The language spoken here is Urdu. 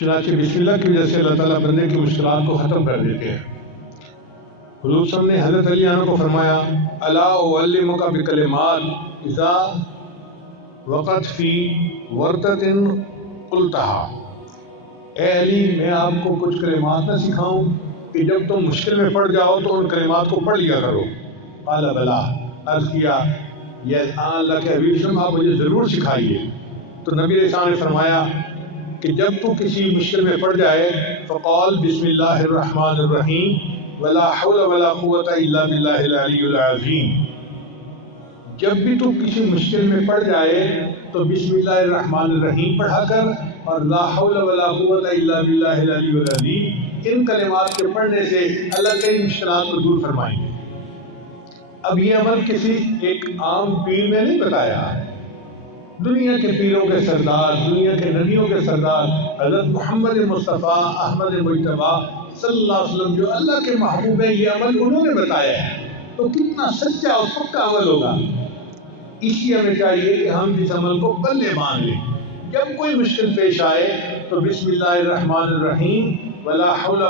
چنانچہ بسم اللہ کی وجہ سے اللہ تعالیٰ بندے کی مشکلات کو ختم کر دیتے ہیں۔ حضور صلی اللہ علیہ وسلم نے حضرت علی عنہ کو فرمایا الا اعلمک بکلمات اذا وقت فی ورطۃ قلتها، اے علی میں آپ کو کچھ کلمات نہ سکھاؤں کہ جب تم مشکل میں پڑ جاؤ تو ان کلمات کو پڑھ لیا کرو؟ قال بلا، عرض کیا یہ اللہ کے حبیب صلی آپ مجھے ضرور سکھائیے۔ تو نبی علیہ السلام نے فرمایا کہ جب تو کسی مشکل میں پڑ جائے فقال بسم اللہ الرحمن الرحیم ولا حول ولا قوة الا باللہ العلی العظیم، جب بھی تو کسی مشکل میں پڑ جائے تو بسم اللہ الرحمن الرحیم پڑھا کر اور لا حول ولا قوة الا باللہ العلی العظیم، ان کلمات کے پڑھنے سے اللہ کئی مشکلات کو دور فرمائیں گے۔ اب یہ عمل کسی ایک عام پیر نے نہیں بتایا، دنیا کے پیروں کے سردار، دنیا کے نبیوں کے سردار حضرت محمد مصطفیٰ احمد مجتبیٰ صلی اللہ علیہ وسلم جو اللہ کے محبوب ہیں، یہ عمل انہوں نے بتایا ہے، تو کتنا سچا اور پکا عمل ہوگا۔ اس لیے ہمیں چاہیے کہ ہم اس عمل کو پلے مان لیں، جب کوئی مشکل پیش آئے تو بسم اللہ الرحمن الرحیم ولا حول